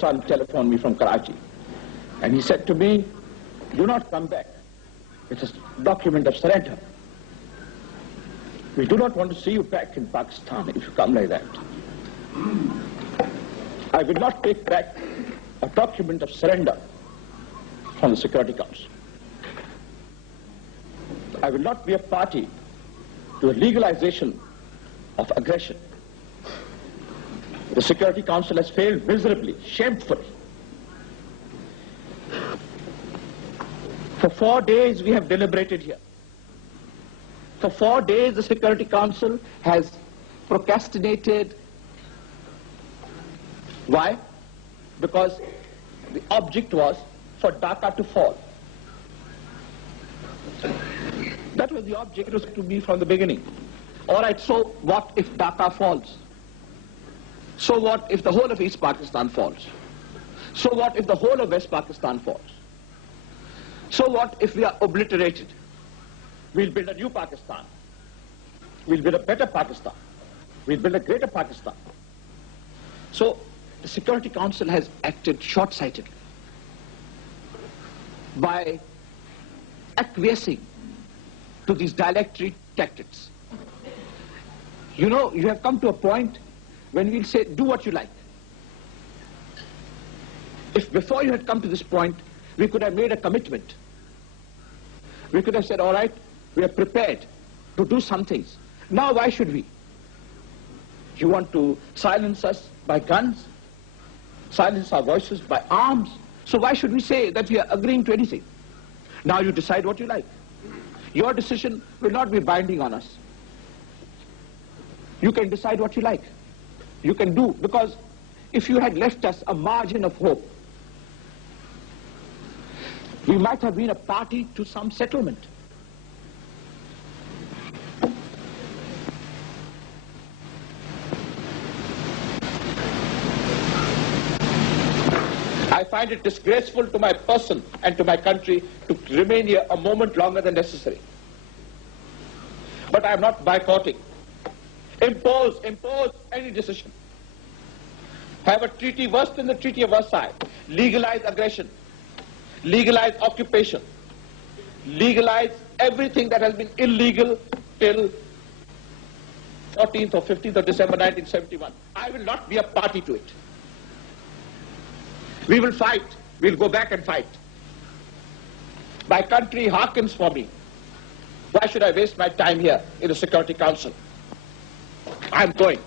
son telephoned me from Karachi, and he said to me, "Do not come back. It's a document of surrender. We do not want to see you back in Pakistan if you come like that." I will not take back a document of surrender from the Security Council. I will not be a party to the legalization of aggression. The Security Council has failed miserably, shamefully. For 4 days we have deliberated here. For 4 days the Security Council has procrastinated. Why? Because the object was for Dhaka to fall. That was the object. It was to be from the beginning. All right, so what if Dhaka falls? So what if the whole of East Pakistan falls? So what if the whole of West Pakistan falls? So what if we are obliterated? We'll build a new Pakistan. We'll build a better Pakistan. We'll build a greater Pakistan. So the Security Council has acted short-sightedly by acquiescing to these dilatory tactics. You know, you have come to a point when we'll say, do what you like. If before you had come to this point, we could have made a commitment. We could have said, all right, we are prepared to do some things. Now why should we? You want to silence us by guns? Silence our voices by arms? So why should we say that we are agreeing to anything? Now you decide what you like. Your decision will not be binding on us. You can decide what you like. You can do, because if you had left us a margin of hope, we might have been a party to some settlement. I find it disgraceful to my person and to my country to remain here a moment longer than necessary. But I am not boycotting. Impose any decision. Have a treaty worse than the Treaty of Versailles. Legalize aggression. Legalize occupation. Legalize everything that has been illegal till 14th or 15th of December 1971. I will not be a party to it. We will fight. We'll go back and fight. My country hearkens for me. Why should I waste my time here in the Security Council? I'm going.